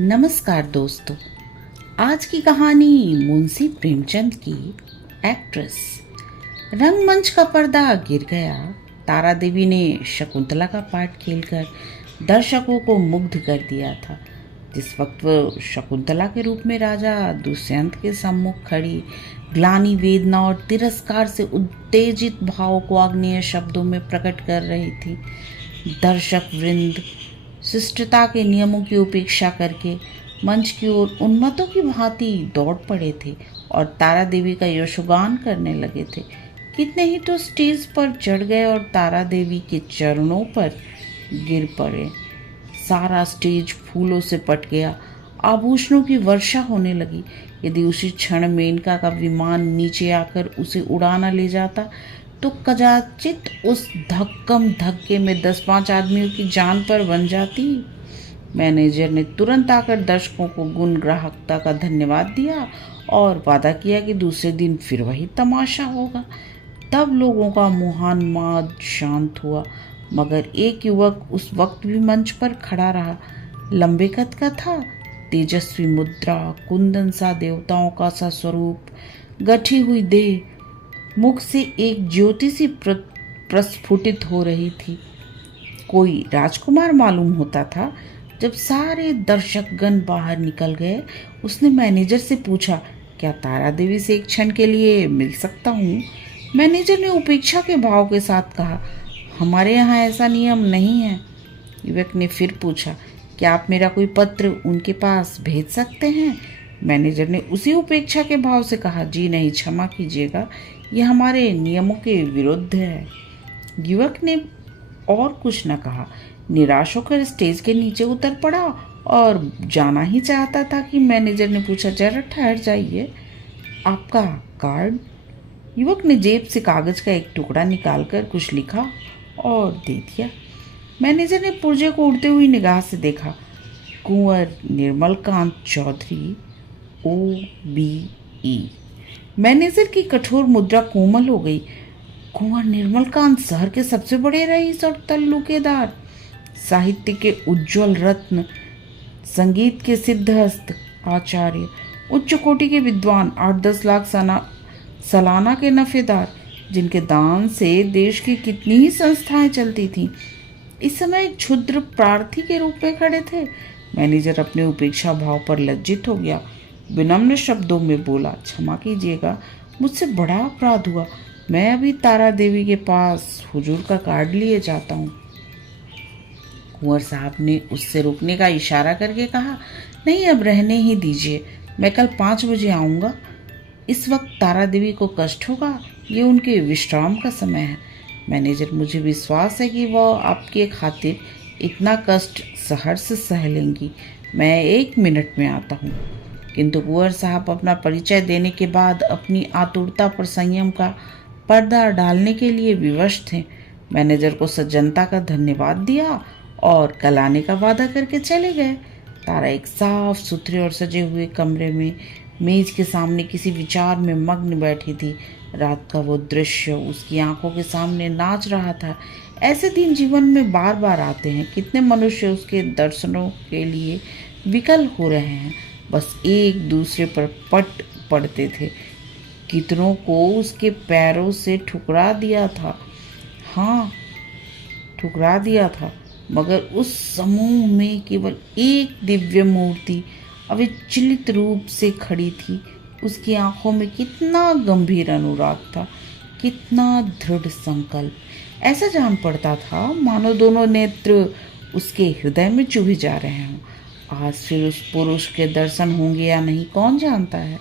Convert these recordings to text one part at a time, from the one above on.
नमस्कार दोस्तों। आज की कहानी मुंशी प्रेमचंद की एक्ट्रेस। रंगमंच का पर्दा गिर गया। तारा देवी ने शकुंतला का पाठ खेलकर दर्शकों को मुग्ध कर दिया था। जिस वक्त वो शकुंतला के रूप में राजा दुष्यंत के सम्मुख खड़ी ग्लानि, वेदना और तिरस्कार से उत्तेजित भाव को आग्नेय शब्दों में प्रकट कर रही थी, दर्शक वृंद शिष्टता के नियमों की उपेक्षा करके मंच की ओर उन्मत्तों की भांति दौड़ पड़े थे और तारा देवी का यशोगान करने लगे थे। कितने ही तो स्टेज पर चढ़ गए और तारा देवी के चरणों पर गिर पड़े। सारा स्टेज फूलों से पट गया, आभूषणों की वर्षा होने लगी। यदि उसी क्षण मेनका का विमान नीचे आकर उसे उड़ा न ले जाता तो कदाचित उस धक्कम धक्के में 10-5 आदमियों की जान पर बन जाती। मैनेजर ने तुरंत आकर दर्शकों को गुण ग्राहकता का धन्यवाद दिया और वादा किया कि दूसरे दिन फिर वही तमाशा होगा। तब लोगों का मुहान्माद शांत हुआ, मगर एक युवक उस वक्त भी मंच पर खड़ा रहा। लंबे कद का था, तेजस्वी मुद्रा, कुंदन सा देवताओं का सा स्वरूप, गठी हुई देह, मुख से एक ज्योति सी प्रस्फुटित हो रही थी। कोई राजकुमार मालूम होता था। जब सारे दर्शकगण बाहर निकल गए, उसने मैनेजर से पूछा, क्या तारा देवी से एक क्षण के लिए मिल सकता हूँ? मैनेजर ने उपेक्षा के भाव के साथ कहा, हमारे यहाँ ऐसा नियम नहीं है। युवक ने फिर पूछा, क्या आप मेरा कोई पत्र उनके पास भेज सकते हैं? मैनेजर ने उसी उपेक्षा के भाव से कहा, जी नहीं, क्षमा कीजिएगा, यह हमारे नियमों के विरुद्ध है। युवक ने और कुछ न कहा, निराश होकर स्टेज के नीचे उतर पड़ा और जाना ही चाहता था कि मैनेजर ने पूछा, जरा ठहर जाइए, आपका कार्ड? युवक ने जेब से कागज का एक टुकड़ा निकालकर कुछ लिखा और दे दिया। मैनेजर ने पुर्जे को उड़ते हुई निगाह से देखा। कुंवर निर्मलकांत चौधरी, OBE। मैनेजर की कठोर मुद्रा कोमल हो गई। कुंवर निर्मलकांत शहर के सबसे बड़े रईस और तल्लुकेदार, साहित्य के उज्जवल रत्न, संगीत के सिद्धहस्त आचार्य, उच्च कोटि के विद्वान, 8-10 लाख सालाना के नफेदार, जिनके दान से देश की कितनी ही संस्थाएं चलती थीं, इस समय एक क्षुद्र प्रार्थी के रूप में खड़े थे। मैनेजर अपने उपेक्षा भाव पर लज्जित हो गया। विनम्र शब्दों में बोला, क्षमा कीजिएगा, मुझसे बड़ा अपराध हुआ। मैं अभी तारा देवी के पास हुजूर का कार्ड लिए जाता हूँ। कुंवर साहब ने उससे रुकने का इशारा करके कहा, नहीं, अब रहने ही दीजिए, मैं कल 5 बजे आऊँगा। इस वक्त तारा देवी को कष्ट होगा, ये उनके विश्राम का समय है। मैनेजर, मुझे विश्वास है कि वह आपके खातिर इतना कष्ट सहर्ष सह लेंगी। मैं 1 मिनट में आता हूँ। किंतु कुंवर साहब अपना परिचय देने के बाद अपनी आतुरता पर संयम का पर्दा डालने के लिए विवश थे। मैनेजर को सज्जनता का धन्यवाद दिया और कल आने का वादा करके चले गए। तारा एक साफ सुथरे और सजे हुए कमरे में मेज के सामने किसी विचार में मग्न बैठी थी। रात का वो दृश्य उसकी आंखों के सामने नाच रहा था। ऐसे दिन जीवन में बार बार आते हैं। कितने मनुष्य उसके दर्शनों के लिए विकल हो रहे हैं, बस एक दूसरे पर पट पड़ते थे। कितनों को उसके पैरों से ठुकरा दिया था, हाँ, ठुकरा दिया था, मगर उस समूह में केवल एक दिव्य मूर्ति अविचलित रूप से खड़ी थी। उसकी आंखों में कितना गंभीर अनुराग था, कितना दृढ़ संकल्प। ऐसा जान पड़ता था मानो दोनों नेत्र उसके हृदय में चुभे जा रहे हों। आज फिर उस पुरुष के दर्शन होंगे या नहीं, कौन जानता है।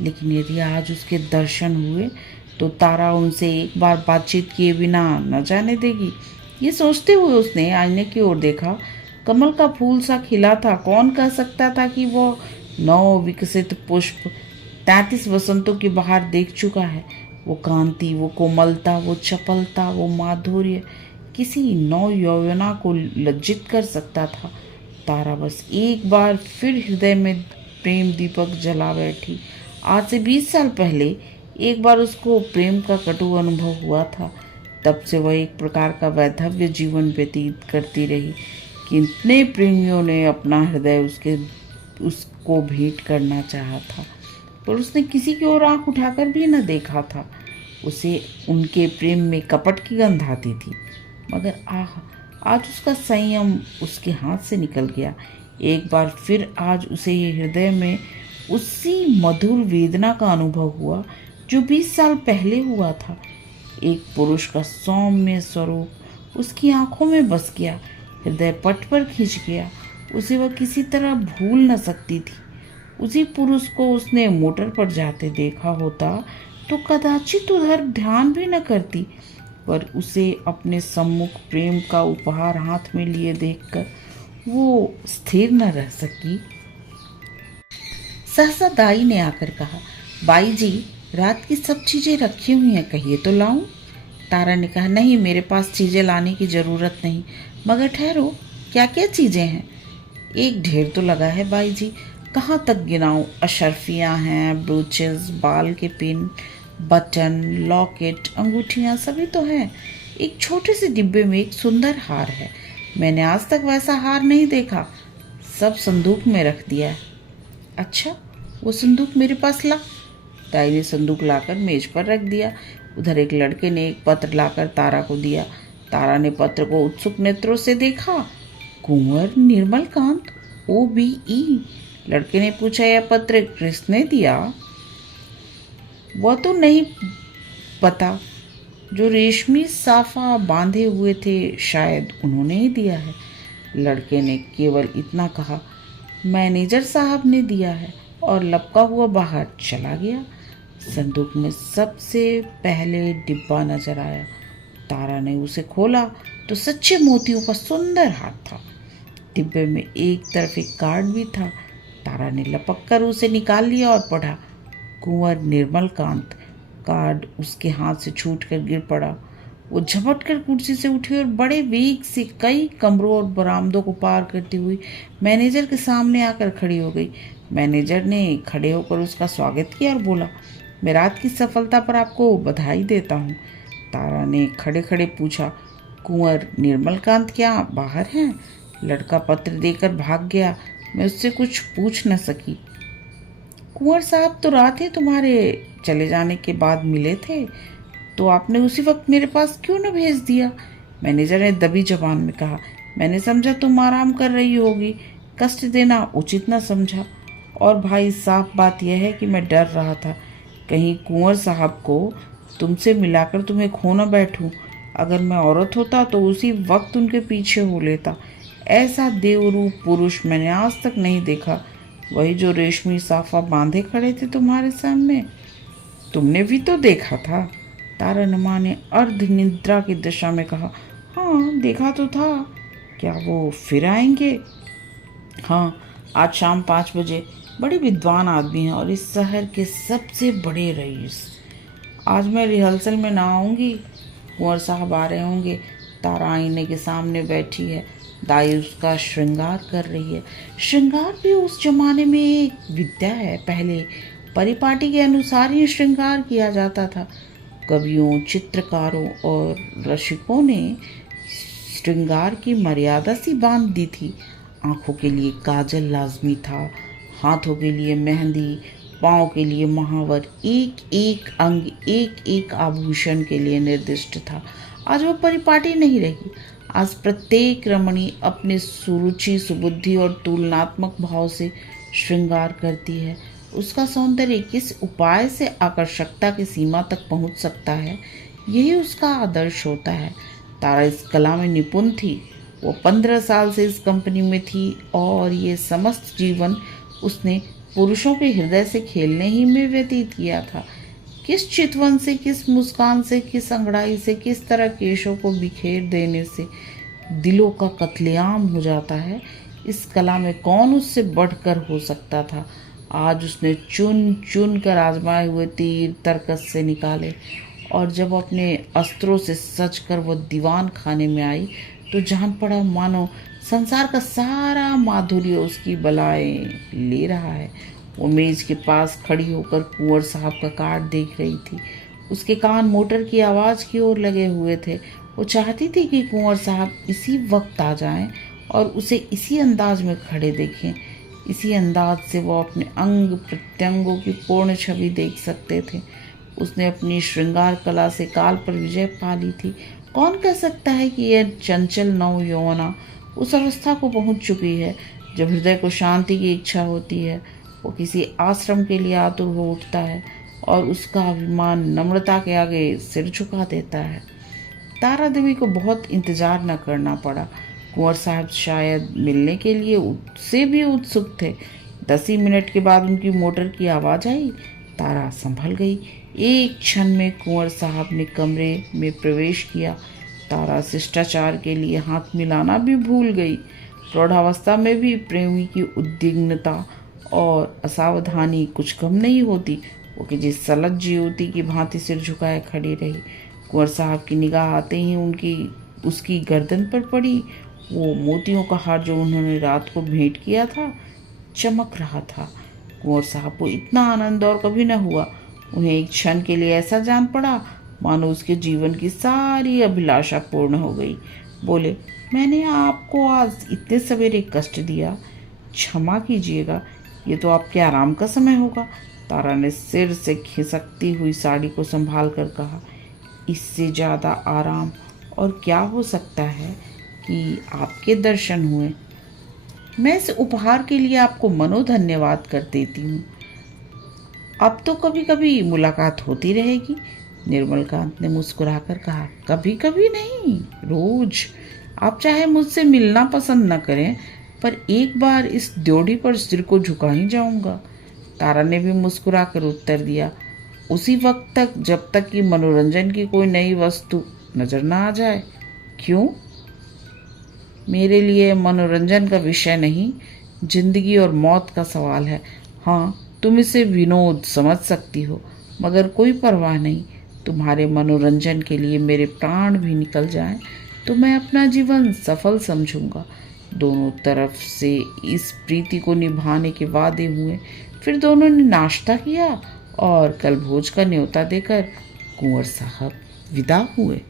लेकिन यदि आज उसके दर्शन हुए तो तारा उनसे एक बार बातचीत किए बिना न जाने देगी। ये सोचते हुए उसने आईने की ओर देखा। कमल का फूल सा खिला था। कौन कह सकता था कि वो नव विकसित पुष्प 33 वसंतों की बहार देख चुका है। वो कांति, वो कोमलता, वो चपलता, वो माधुर्य किसी नौ यौवना को लज्जित कर सकता था। तारा बस एक बार फिर हृदय में प्रेम दीपक जला बैठी। आज से 20 साल पहले एक बार उसको प्रेम का कटु अनुभव हुआ था। तब से वह एक प्रकार का वैधव्य जीवन व्यतीत करती रही। कितने प्रेमियों ने अपना हृदय उसके उसको भेंट करना चाहा था, पर उसने किसी की ओर आंख उठाकर भी न देखा था। उसे उनके प्रेम में कपट की गंध आती थी, मगर आज उसका संयम उसके हाथ से निकल गया। एक बार फिर आज उसे ये हृदय में उसी मधुर वेदना का अनुभव हुआ जो 20 साल पहले हुआ था। एक पुरुष का सौम्य स्वरूप उसकी आंखों में बस गया, हृदय पट पर खिंच गया। उसे वह किसी तरह भूल न सकती थी। उसी पुरुष को उसने मोटर पर जाते देखा होता तो कदाचित उधर ध्यान भी न करती, पर उसे अपने सम्मुख प्रेम का उपहार हाथ में लिए देखकर वो स्थिर न रह सकी। सहसा दाई ने आकर कहा, बाई जी, रात की सब चीजें रखी हुई हैं, कहिए तो लाऊं? तारा ने कहा, नहीं, मेरे पास चीजें लाने की जरूरत नहीं, मगर ठहरो, क्या क्या चीजें हैं? एक ढेर तो लगा है बाई जी, कहाँ तक गिनाऊं? अशर्फियाँ हैं, ब्रूचेस, बाल के पिन, बटन, लॉकेट, अंगूठियाँ, सभी तो हैं। एक छोटे से डिब्बे में एक सुंदर हार है, मैंने आज तक वैसा हार नहीं देखा। सब संदूक में रख दिया है। अच्छा, वो संदूक मेरे पास ला। दाई ने संदूक लाकर मेज पर रख दिया। उधर एक लड़के ने एक पत्र लाकर तारा को दिया। तारा ने पत्र को उत्सुक नेत्रों से देखा। कुंवर निर्मल कांत, OBE। लड़के ने पूछा, यह पत्र किसने दिया? वह तो नहीं पता, जो रेशमी साफा बांधे हुए थे, शायद उन्होंने ही दिया है। लड़के ने केवल इतना कहा, मैनेजर साहब ने दिया है, और लपका हुआ बाहर चला गया। संदूक में सबसे पहले डिब्बा नजर आया। तारा ने उसे खोला तो सच्चे मोतियों का सुंदर हार था। डिब्बे में एक तरफ एक कार्ड भी था। तारा ने लपक कर उसे निकाल लिया और पढ़ा, कुंवर निर्मल कांत। कार्ड उसके हाथ से छूटकर गिर पड़ा। वो झपट कर कुर्सी से उठी और बड़े वेग से कई कमरों और बरामदों को पार करती हुई मैनेजर के सामने आकर खड़ी हो गई। मैनेजर ने खड़े होकर उसका स्वागत किया और बोला, मैं रात की सफलता पर आपको बधाई देता हूँ। तारा ने खड़े खड़े पूछा, कुंवर निर्मलकांत क्या बाहर हैं? लड़का पत्र देकर भाग गया। मैं उससे कुछ पूछ न सकी। कुंवर साहब तो रात ही तुम्हारे चले जाने के बाद मिले थे, तो आपने उसी वक्त मेरे पास क्यों न भेज दिया? मैनेजर ने दबी जबान में कहा, मैंने समझा तुम आराम कर रही होगी, कष्ट देना उचित न समझा। और भाई, साफ बात यह है कि मैं डर रहा था कहीं कुंवर साहब को तुमसे मिलाकर तुम्हें खो न बैठूं। अगर मैं औरत होता तो उसी वक्त उनके पीछे हो लेता। ऐसा देवरूप पुरुष मैंने आज तक नहीं देखा। वही जो रेशमी साफा बांधे खड़े थे तुम्हारे सामने, तुमने भी तो देखा था। तारानमा ने अर्ध निद्रा की दशा में कहा, हाँ, देखा तो था। क्या वो फिर आएंगे? हाँ, आज शाम 5 बजे। बड़े विद्वान आदमी हैं और इस शहर के सबसे बड़े रईस। आज मैं रिहर्सल में ना आऊँगी, कुंवर साहब आ रहे होंगे। तारा आईने के सामने बैठी है, दाई उसका श्रृंगार कर रही है। श्रृंगार भी उस जमाने में एक विद्या है। पहले परिपाटी के अनुसार ही श्रृंगार किया जाता था। कवियों, चित्रकारों और रसिकों ने श्रृंगार की मर्यादा सी बांध दी थी। आंखों के लिए काजल लाजमी था, हाथों के लिए मेहंदी, पाँव के लिए महावर, एक एक अंग, एक एक आभूषण के लिए निर्दिष्ट था। आज वो परिपाटी नहीं रही। आज प्रत्येक रमणी अपने सुरुचि, सुबुद्धि और तुलनात्मक भाव से श्रृंगार करती है। उसका सौंदर्य किस उपाय से आकर्षकता की सीमा तक पहुंच सकता है, यही उसका आदर्श होता है। तारा इस कला में निपुण थी। वो 15 साल से इस कंपनी में थी और ये समस्त जीवन उसने पुरुषों के हृदय से खेलने ही में व्यतीत किया था। किस चितवन से, किस मुस्कान से, किस अंगड़ाई से, किस तरह केशों को बिखेर देने से दिलों का कत्लेआम हो जाता है, इस कला में कौन उससे बढ़कर हो सकता था। आज उसने चुन चुन कर आजमाए हुए तीर तरकस से निकाले, और जब अपने अस्त्रों से सज कर वह दीवान खाने में आई तो जान पड़ा मानो संसार का सारा माधुर्य उसकी बलाएं ले रहा है। वो मेज के पास खड़ी होकर कुंवर साहब का कार्ड देख रही थी। उसके कान मोटर की आवाज़ की ओर लगे हुए थे। वो चाहती थी कि कुंवर साहब इसी वक्त आ जाएं और उसे इसी अंदाज में खड़े देखें। इसी अंदाज से वो अपने अंग प्रत्यंगों की पूर्ण छवि देख सकते थे। उसने अपनी श्रृंगार कला से काल पर विजय पा ली थी। कौन कह सकता है कि यह चंचल नव यौवना उस अवस्था को पहुंच चुकी है जब हृदय को शांति की इच्छा होती है। वो किसी आश्रम के लिए आतुर हो उठता है और उसका अभिमान नम्रता के आगे सिर झुका देता है। तारा देवी को बहुत इंतजार न करना पड़ा। कुंवर साहब शायद मिलने के लिए उससे भी उत्सुक थे। 10 ही मिनट के बाद उनकी मोटर की आवाज़ आई। तारा संभल गई। एक क्षण में कुंवर साहब ने कमरे में प्रवेश किया। तारा शिष्टाचार के लिए हाथ मिलाना भी भूल गई। प्रौढ़ावस्था में भी प्रेमी की उद्विग्नता और असावधानी कुछ कम नहीं होती। वो किसी सलज्ज युवती की भांति सिर झुकाए खड़ी रही। कुंवर साहब की निगाह आते ही उसकी गर्दन पर पड़ी। वो मोतियों का हार जो उन्होंने रात को भेंट किया था चमक रहा था। कुंवर साहब को इतना आनंद और कभी न हुआ। उन्हें एक क्षण के लिए ऐसा जान पड़ा मानो उसके जीवन की सारी अभिलाषा पूर्ण हो गई। बोले, मैंने आपको आज इतने सवेरे कष्ट दिया, क्षमा कीजिएगा। ये तो आपके आराम का समय होगा। तारा ने सिर से खिसकती हुई साड़ी को संभाल कर कहा, इससे ज़्यादा आराम और क्या हो सकता है कि आपके दर्शन हुए। मैं इस उपहार के लिए आपको मनो धन्यवाद कर देती हूँ। अब तो कभी कभी मुलाकात होती रहेगी। निर्मलकांत ने मुस्कुराकर कहा, कभी कभी नहीं, रोज। आप चाहे मुझसे मिलना पसंद न करें, पर एक बार इस ड्योढ़ी पर सिर को झुका ही जाऊंगा। तारा ने भी मुस्कुराकर उत्तर दिया, उसी वक्त तक जब तक कि मनोरंजन की कोई नई वस्तु नजर ना आ जाए। क्यों? मेरे लिए मनोरंजन का विषय नहीं, जिंदगी और मौत का सवाल है। हाँ, तुम इसे विनोद समझ सकती हो, मगर कोई परवाह नहीं। तुम्हारे मनोरंजन के लिए मेरे प्राण भी निकल जाएं तो मैं अपना जीवन सफल समझूंगा। दोनों तरफ से इस प्रीति को निभाने के वादे हुए। फिर दोनों ने नाश्ता किया और कल भोज का न्योता देकर कुंवर साहब विदा हुए।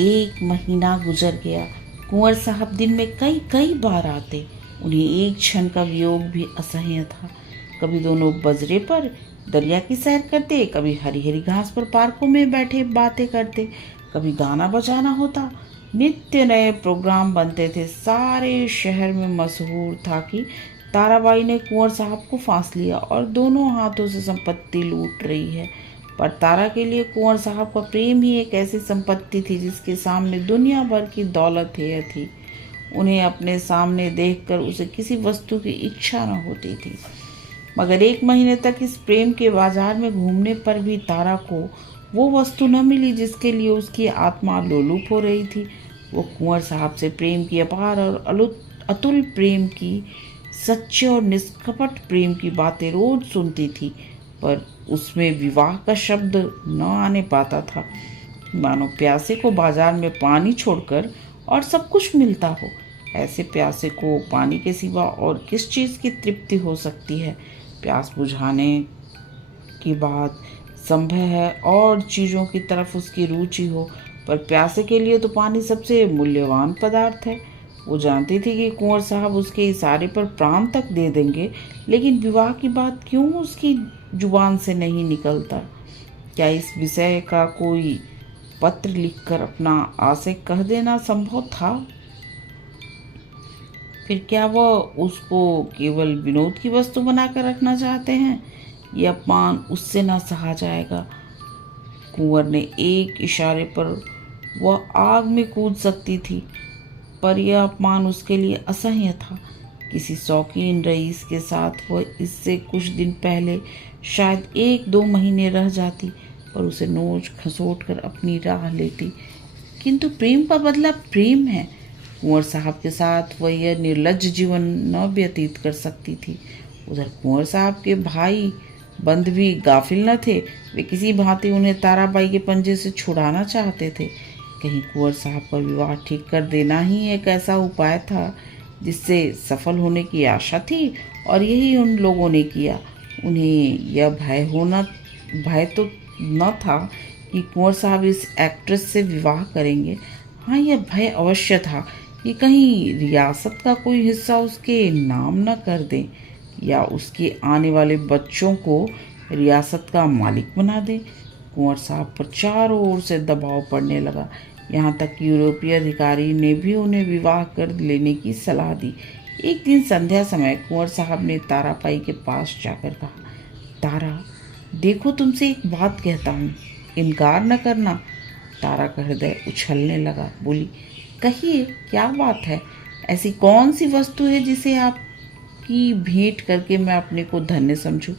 1 महीना गुजर गया। कुंवर साहब दिन में कई कई बार आते। उन्हें एक क्षण का वियोग भी असह्य था। कभी दोनों बजरे पर दरिया की सैर करते, कभी हरी हरी घास पर पार्कों में बैठे बातें करते, कभी गाना बजाना होता। नित्य नए प्रोग्राम बनते थे। सारे शहर में मशहूर था कि ताराबाई ने कुंवर साहब को फांस लिया और दोनों हाथों से संपत्ति लूट रही है। पर तारा के लिए कुंवर साहब का प्रेम ही एक ऐसी संपत्ति थी जिसके सामने दुनिया भर की दौलत हेय थी। उन्हें अपने सामने देखकर उसे किसी वस्तु की इच्छा न होती थी। मगर 1 महीने तक इस प्रेम के बाजार में घूमने पर भी तारा को वो वस्तु न मिली जिसके लिए उसकी आत्मा लोलुप हो रही थी। वो कुंवर साहब से प्रेम की अपार और अतुल प्रेम की, सच्चे और निष्कपट प्रेम की बातें रोज सुनती थी, पर उसमें विवाह का शब्द न आने पाता था। मानो प्यासे को बाजार में पानी छोड़कर और सब कुछ मिलता हो। ऐसे प्यासे को पानी के सिवा और किस चीज़ की तृप्ति हो सकती है? प्यास बुझाने की बात संभव है और चीज़ों की तरफ उसकी रुचि हो, पर प्यासे के लिए तो पानी सबसे मूल्यवान पदार्थ है। वो जानती थी कि कुंवर साहब उसके इशारे पर प्राण तक दे देंगे, लेकिन विवाह की बात क्यों उसकी जुबान से नहीं निकलता? क्या इस विषय का कोई पत्र लिखकर अपना आशय कह देना संभव था? फिर क्या वह उसको केवल विनोद की वस्तु बनाकर रखना चाहते हैं? यह अपमान उससे न सहा जाएगा। कुंवर ने एक इशारे पर वह आग में कूद सकती थी, पर यह अपमान उसके लिए असह्य था। किसी शौकीन रईस के साथ वह इससे कुछ दिन पहले शायद 1-2 महीने रह जाती, पर उसे नोच खसोट कर अपनी राह लेती। किंतु प्रेम का बदला प्रेम है। कुंवर साहब के साथ वह यह निर्लज्ज जीवन न व्यतीत कर सकती थी। उधर कुंवर साहब के भाई बंद भी गाफिल न थे। वे किसी भांति उन्हें ताराबाई के पंजे से छुड़ाना चाहते थे। कहीं कुंवर साहब का विवाह ठीक कर देना ही एक ऐसा उपाय था जिससे सफल होने की आशा थी, और यही उन लोगों ने किया। उन्हें यह भय तो न था कि कुंवर साहब इस एक्ट्रेस से विवाह करेंगे। हाँ, यह भय अवश्य था कि कहीं रियासत का कोई हिस्सा उसके नाम न कर दें या उसके आने वाले बच्चों को रियासत का मालिक बना दे। कुंवर साहब पर चारों ओर से दबाव पड़ने लगा। यहाँ तक कि यूरोपीय अधिकारी ने भी उन्हें विवाह कर लेने की सलाह दी। एक दिन संध्या समय कुंवर साहब ने ताराबाई के पास जाकर कहा, तारा, देखो तुमसे एक बात कहता हूँ, इनकार न करना। तारा का हृदय उछलने लगा। बोली, कहिए, क्या बात है? ऐसी कौन सी वस्तु है जिसे आपकी भेंट करके मैं अपने को धन्य समझूं?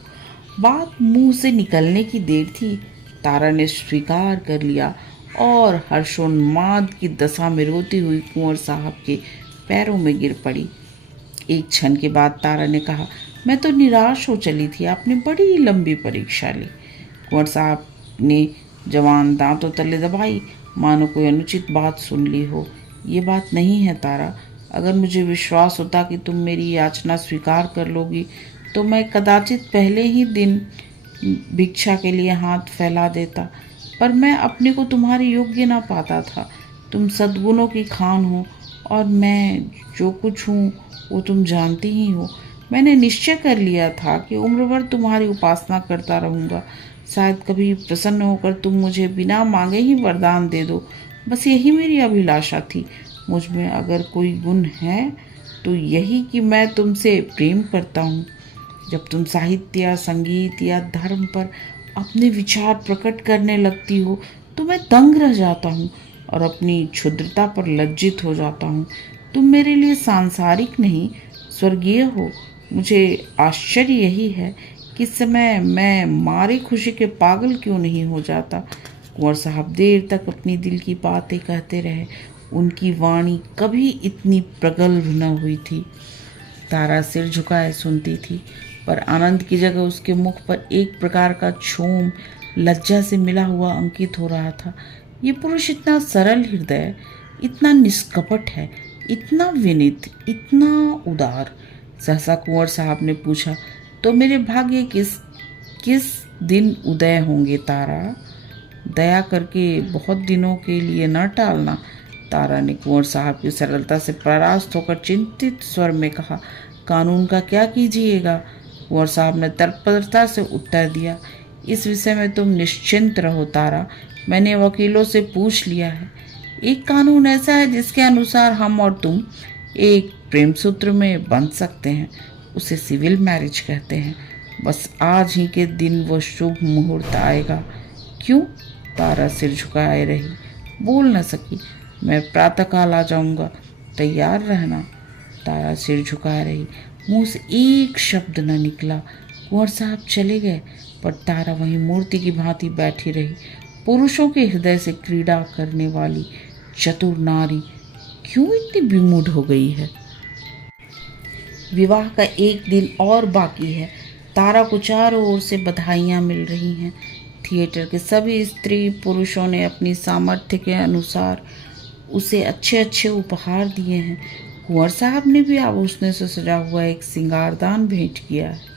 बात मुंह से निकलने की देर थी। तारा ने स्वीकार कर लिया और हर्षोन्माद की दशा में रोती हुई कुंवर साहब के पैरों में गिर पड़ी। एक क्षण के बाद तारा ने कहा, मैं तो निराश हो चली थी, आपने बड़ी लंबी परीक्षा ली। कुंवर साहब ने जवान दांतों तले दबाई, मानो कोई अनुचित बात सुन ली हो। ये बात नहीं है तारा, अगर मुझे विश्वास होता कि तुम मेरी याचना स्वीकार कर लोगी तो मैं कदाचित पहले ही दिन भिक्षा के लिए हाथ फैला देता, पर मैं अपने को तुम्हारे योग्य ना पाता था। तुम सद्गुणों की खान हो और मैं जो कुछ हूँ वो तुम जानती ही हो। मैंने निश्चय कर लिया था कि उम्र भर तुम्हारी उपासना करता रहूँगा। शायद कभी प्रसन्न होकर तुम मुझे बिना मांगे ही वरदान दे दो, बस यही मेरी अभिलाषा थी। मुझ में अगर कोई गुण है तो यही कि मैं तुमसे प्रेम करता हूँ। जब तुम साहित्य या संगीत या धर्म पर अपने विचार प्रकट करने लगती हो तो मैं दंग रह जाता हूँ और अपनी क्षुद्रता पर लज्जित हो जाता हूँ। तुम मेरे लिए सांसारिक नहीं, स्वर्गीय हो। मुझे आश्चर्य यही है कि इस समय मैं मारे खुशी के पागल क्यों नहीं हो जाता। कुंवर साहब देर तक अपनी दिल की बातें कहते रहे। उनकी वाणी कभी इतनी प्रगल्भ न हुई थी। तारा सिर झुकाए सुनती थी, पर आनंद की जगह उसके मुख पर एक प्रकार का क्षोभ लज्जा से मिला हुआ अंकित हो रहा था। ये पुरुष इतना सरल हृदय, इतना निष्कपट है, इतना विनीत, इतना उदार। सहसा कुंवर साहब ने पूछा, तो मेरे भाग्य किस किस दिन उदय होंगे तारा? दया करके बहुत दिनों के लिए न टालना। तारा ने कुंवर साहब की सरलता से परास्त होकर चिंतित स्वर में कहा, कानून का क्या कीजिएगा? कुंवर साहब ने तत्परता से उत्तर दिया, इस विषय में तुम निश्चिंत रहो तारा, मैंने वकीलों से पूछ लिया है। एक कानून ऐसा है जिसके अनुसार हम और तुम एक प्रेम सूत्र में बंध सकते हैं, उसे सिविल मैरिज कहते हैं। बस आज ही के दिन वो शुभ मुहूर्त आएगा। क्यों? तारा सिर झुकाए रही, बोल न सकी। मैं प्रातःकाल आ जाऊंगा, तैयार रहना। तारा सिर झुकाए रही, मुंह से एक शब्द न निकला। कुंवर साहब चले गए, पर तारा वहीं मूर्ति की भांति बैठी रही। पुरुषों के हृदय से क्रीड़ा करने वाली चतुर नारी क्यों इतनी विमूढ़ हो गई है? विवाह का एक दिन और बाकी है। तारा को चारों ओर से बधाइयाँ मिल रही हैं। थिएटर के सभी स्त्री पुरुषों ने अपनी सामर्थ्य के अनुसार उसे अच्छे अच्छे उपहार दिए हैं। कुंवर साहब ने भी आभूषणों से सजा हुआ एक सिंगारदान भेंट किया है।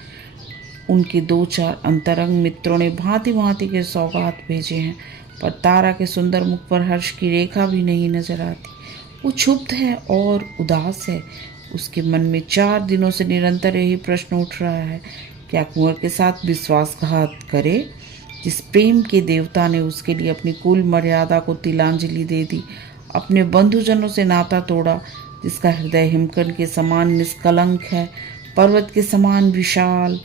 उनके 2-4 अंतरंग मित्रों ने भांति भांति के सौगात भेजे हैं, पर तारा के सुंदर मुख पर हर्ष की रेखा भी नहीं नजर आती। वो क्षुब्ध है और उदास है। उसके मन में 4 दिनों से निरंतर यही प्रश्न उठ रहा है, क्या कुंवर के साथ विश्वासघात करे? जिस प्रेम के देवता ने उसके लिए अपनी कुल मर्यादा को तिलांजलि दे दी, अपने बंधुजनों से नाता तोड़ा, जिसका हृदय हिमकंड के समान निष्कलंक है, पर्वत के समान विशाल,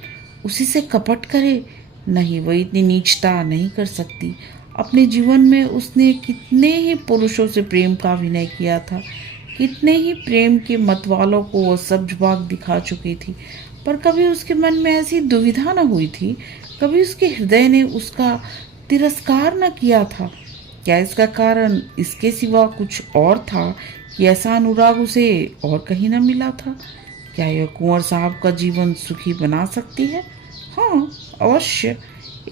उसी से कपट करे? नहीं, वह इतनी नीचता नहीं कर सकती। अपने जीवन में उसने कितने ही पुरुषों से प्रेम का अभिनय किया था, कितने ही प्रेम के मतवालों को वह सब भाग दिखा चुकी थी, पर कभी उसके मन में ऐसी दुविधा न हुई थी, कभी उसके हृदय ने उसका तिरस्कार न किया था। क्या इसका कारण इसके सिवा कुछ और था कि ऐसा अनुराग उसे और कहीं न मिला था? क्या यह कुंवर साहब का जीवन सुखी बना सकती है? हाँ, अवश्य।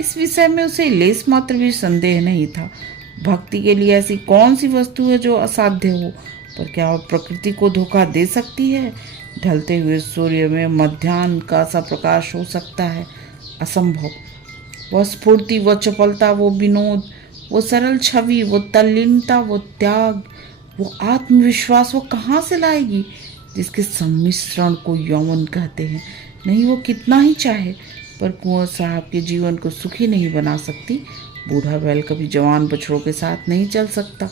इस विषय में उसे लेस मात्र भी संदेह नहीं था। भक्ति के लिए ऐसी कौन सी वस्तु है जो असाध्य हो? पर क्या वह प्रकृति को धोखा दे सकती है? ढलते हुए सूर्य में मध्याह्न का सा प्रकाश हो सकता है? असंभव। वह स्फूर्ति, वह चपलता, वो विनोद, वो सरल छवि, वो तल्लीनता, वो त्याग, वो आत्मविश्वास वो कहाँ से लाएगी जिसके सम्मिश्रण को यौवन कहते हैं? नहीं, वो कितना ही चाहे पर कुंवर साहब के जीवन को सुखी नहीं बना सकती। बूढ़ा बैल कभी जवान बछड़ों के साथ नहीं चल सकता।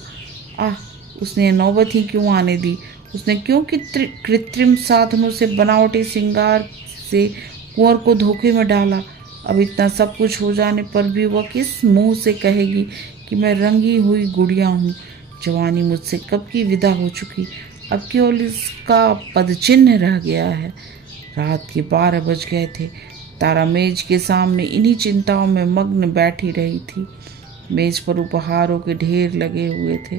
आह, उसने नौबत ही क्यों आने दी? उसने क्यों कृत्रिम साधनों से बनावटी श्रृंगार से कुंवर को धोखे में डाला? अब इतना सब कुछ हो जाने पर भी वह किस मुंह से कहेगी कि मैं रंगी हुई गुड़िया हूँ? जवानी मुझसे कब की विदा हो चुकी, अब केवल इसका पदचिन्ह रह गया है। रात के 12 बज गए थे। तारा मेज के सामने इन्हीं चिंताओं में मग्न बैठी रही थी। मेज पर उपहारों के ढेर लगे हुए थे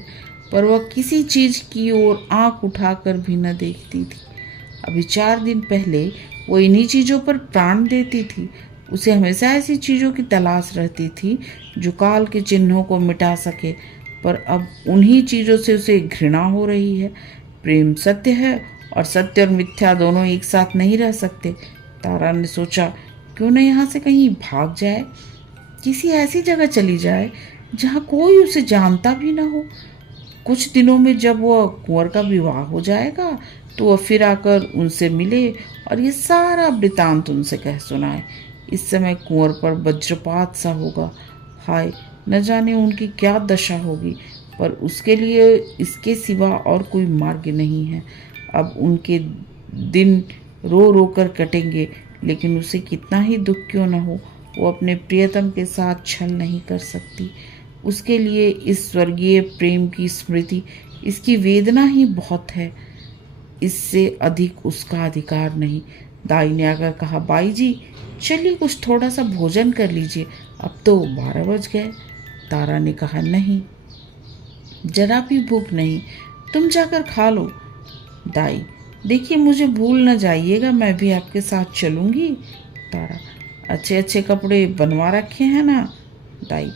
पर वह किसी चीज की ओर आंख उठाकर भी न देखती थी। अभी 4 दिन पहले वो इन्हीं चीजों पर प्राण देती थी। उसे हमेशा ऐसी चीजों की तलाश रहती थी जो काल के चिन्हों को मिटा सके, पर अब उन्हीं चीजों से उसे घृणा हो रही है। प्रेम सत्य है और सत्य और मिथ्या दोनों एक साथ नहीं रह सकते। तारा ने सोचा, क्यों न यहाँ से कहीं भाग जाए, किसी ऐसी जगह चली जाए जहाँ कोई उसे जानता भी ना हो। कुछ दिनों में जब वह कुंवर का विवाह हो जाएगा तो वह फिर आकर उनसे मिले और ये सारा वृतांत उनसे कह सुनाए। इस समय कुंवर पर वज्रपात सा होगा। हाय, न जाने उनकी क्या दशा होगी, पर उसके लिए इसके सिवा और कोई मार्ग नहीं है। अब उनके दिन रो रो कर कटेंगे, लेकिन उसे कितना ही दुख क्यों न हो, वो अपने प्रियतम के साथ छल नहीं कर सकती। उसके लिए इस स्वर्गीय प्रेम की स्मृति, इसकी वेदना ही बहुत है। इससे अधिक उसका अधिकार नहीं। दाई ने आकर कहा, बाई जी चलिए कुछ थोड़ा सा भोजन कर लीजिए, अब तो 12 बज गए। तारा ने कहा, नहीं, जरा भी भूख नहीं, तुम जाकर खा लो। दाई, देखिए मुझे भूल न जाइएगा, मैं भी आपके साथ चलूँगी। तारा, अच्छे अच्छे कपड़े बनवा रखे हैं ना? दाई,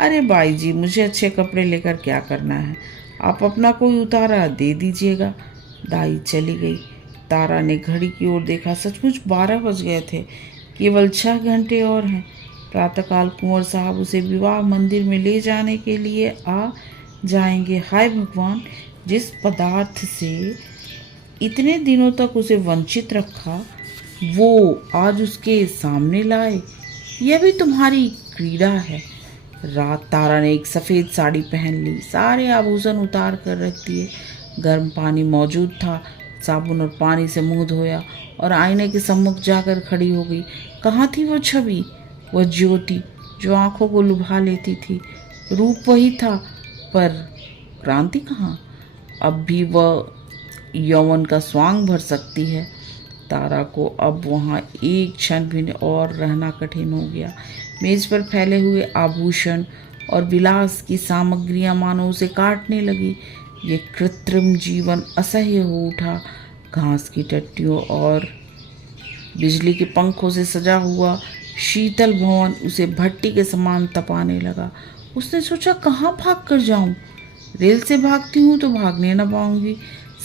अरे बाई जी मुझे अच्छे कपड़े लेकर क्या करना है, आप अपना कोई उतारा दे दीजिएगा। दाई चली गई। तारा ने घड़ी की ओर देखा। सचमुच 12 बज गए थे। केवल 6 घंटे और हैं। प्रातःकाल कुंवर साहब उसे विवाह मंदिर में ले जाने के लिए आ जाएंगे। हाय भगवान, जिस पदार्थ से इतने दिनों तक उसे वंचित रखा वो आज उसके सामने लाए। यह भी तुम्हारी क्रीड़ा है। रात तारा ने एक सफ़ेद साड़ी पहन ली, सारे आभूषण उतार कर रख दिए। गर्म पानी मौजूद था। साबुन और पानी से मुंह धोया और आईने के सम्मुख जाकर खड़ी हो गई। कहाँ थी वो छवि, वह ज्योति जो आंखों को लुभा लेती थी? रूप वही था पर क्रांति कहाँ? अब भी वह यौवन का स्वांग भर सकती है। तारा को अब वहाँ एक क्षण भी और रहना कठिन हो गया। मेज पर फैले हुए आभूषण और विलास की सामग्रियां मानो उसे काटने लगी। ये कृत्रिम जीवन असह्य हो उठा। घास की टट्टियों और बिजली के पंखों से सजा हुआ शीतल भवन उसे भट्टी के समान तपाने लगा। उसने सोचा, कहाँ भाग कर जाऊं? रेल से भागती हूँ तो भागने न पाऊंगी।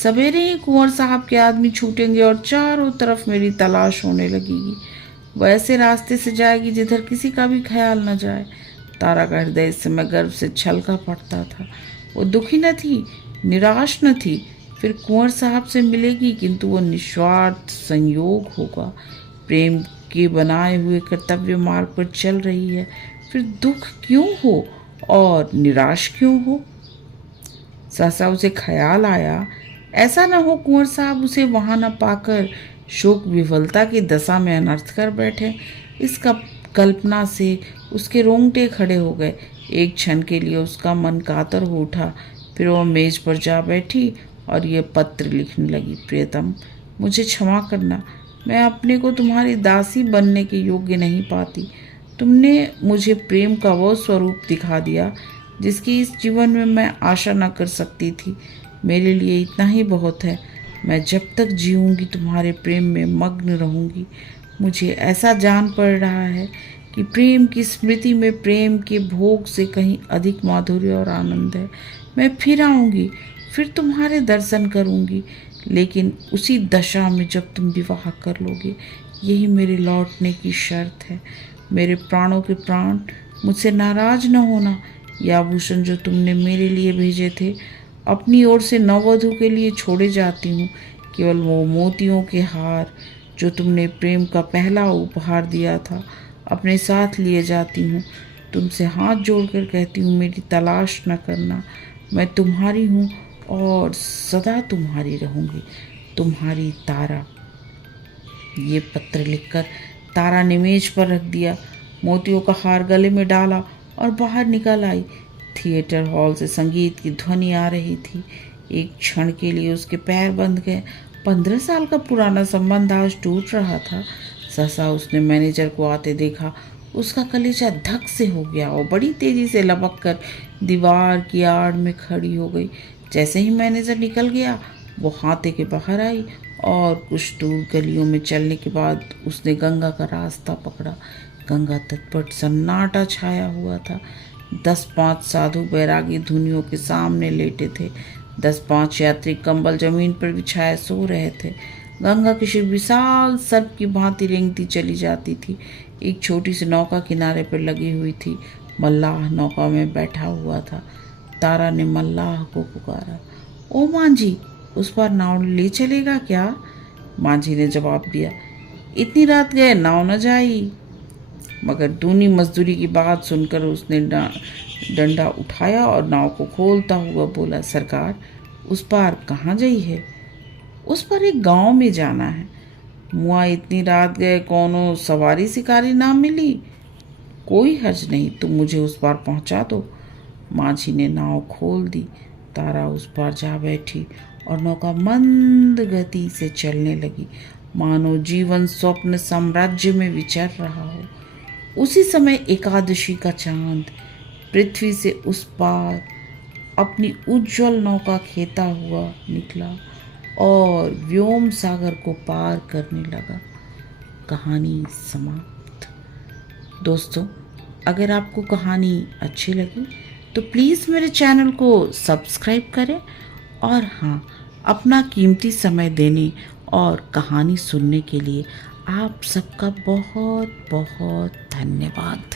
सवेरे ही कुंवर साहब के आदमी छूटेंगे और चारों तरफ मेरी तलाश होने लगेगी। वह ऐसे रास्ते से जाएगी जिधर किसी का भी ख्याल न जाए। तारा का हृदय इस समय गर्व से छलका पड़ता था। वो दुखी न थी, निराश न थी। फिर कुंवर साहब से मिलेगी, किंतु वो निस्वार्थ संयोग होगा। प्रेम के बनाए हुए कर्तव्य मार्ग पर चल रही है, फिर दुख क्यों हो और निराश क्यों हो? सहसा उसे ख्याल आया, ऐसा न हो कुंवर साहब उसे वहां न पाकर शोक विफलता की दशा में अनर्थ कर बैठे। इसका कल्पना से उसके रोंगटे खड़े हो गए। एक क्षण के लिए उसका मन कातर हो उठा। फिर वह मेज पर जा बैठी और ये पत्र लिखने लगी। प्रियतम, मुझे क्षमा करना, मैं अपने को तुम्हारी दासी बनने के योग्य नहीं पाती। तुमने मुझे प्रेम का वो स्वरूप दिखा दिया जिसकी इस जीवन में मैं आशा न कर सकती थी। मेरे लिए इतना ही बहुत है। मैं जब तक जीऊँगी तुम्हारे प्रेम में मग्न रहूँगी। मुझे ऐसा जान पड़ रहा है कि प्रेम की स्मृति में प्रेम के भोग से कहीं अधिक माधुर्य और आनंद है। मैं फिर आऊँगी, फिर तुम्हारे दर्शन करूँगी, लेकिन उसी दशा में जब तुम विवाह कर लोगे। यही मेरे लौटने की शर्त है। मेरे प्राणों के प्राण, मुझसे नाराज न होना। ये आभूषण जो तुमने मेरे लिए भेजे थे अपनी ओर से नववधू के लिए छोड़े जाती हूँ केवल वो मोतियों के हार जो तुमने प्रेम का पहला उपहार दिया था अपने साथ लिए जाती हूँ। तुमसे हाथ जोड़कर कहती हूँ मेरी तलाश न करना, मैं तुम्हारी हूँ और सदा तुम्हारी रहूँगी। तुम्हारी तारा। ये पत्र लिखकर तारा ने मेज पर रख दिया, मोतियों का हार गले में डाला और बाहर निकल आई। थिएटर हॉल से संगीत की ध्वनि आ रही थी। एक क्षण के लिए उसके पैर बंध गए। 15 साल का पुराना संबंध आज टूट रहा था। सहसा उसने मैनेजर को आते देखा। उसका कलेजा धक से हो गया और बड़ी तेजी से लपक कर दीवार की आड़ में खड़ी हो गई। जैसे ही मैनेजर निकल गया वो हाथे के बाहर आई और कुछ दूर गलियों में चलने के बाद उसने गंगा का रास्ता पकड़ा। गंगा तट पर सन्नाटा छाया हुआ था। 10-5 साधु बैरागी धुनियों के सामने लेटे थे। 10-5 यात्री कंबल जमीन पर बिछाए सो रहे थे। गंगा की शिव विशाल सर्प की भांति रेंगती चली जाती थी। एक छोटी सी नौका किनारे पर लगी हुई थी। मल्लाह नौका में बैठा हुआ था। तारा ने मल्लाह को पुकारा, ओ मांझी, उस पर नाव ले चलेगा क्या? मांझी ने जवाब दिया, इतनी रात गए नाव न जाई। मगर दूनी मजदूरी की बात सुनकर उसने डंडा उठाया और नाव को खोलता हुआ बोला, सरकार, उस पार कहाँ गई है? उस पर एक गांव में जाना है। मुआ, इतनी रात गए कौनो सवारी शिकारी ना मिली? कोई हर्ज नहीं, तुम मुझे उस पार पहुंचा दो। मांझी ने नाव खोल दी। तारा उस पार जा बैठी और नौका मंद गति से चलने लगी, मानो जीवन स्वप्न साम्राज्य में विचर रहा हो। उसी समय एकादशी का चांद पृथ्वी से उस पार अपनी उज्जवल नौका खेता हुआ निकला और व्योम सागर को पार करने लगा। कहानी समाप्त। दोस्तों, अगर आपको कहानी अच्छी लगी तो प्लीज़ मेरे चैनल को सब्सक्राइब करें और हाँ, अपना कीमती समय देने और कहानी सुनने के लिए आप सबका बहुत बहुत धन्यवाद।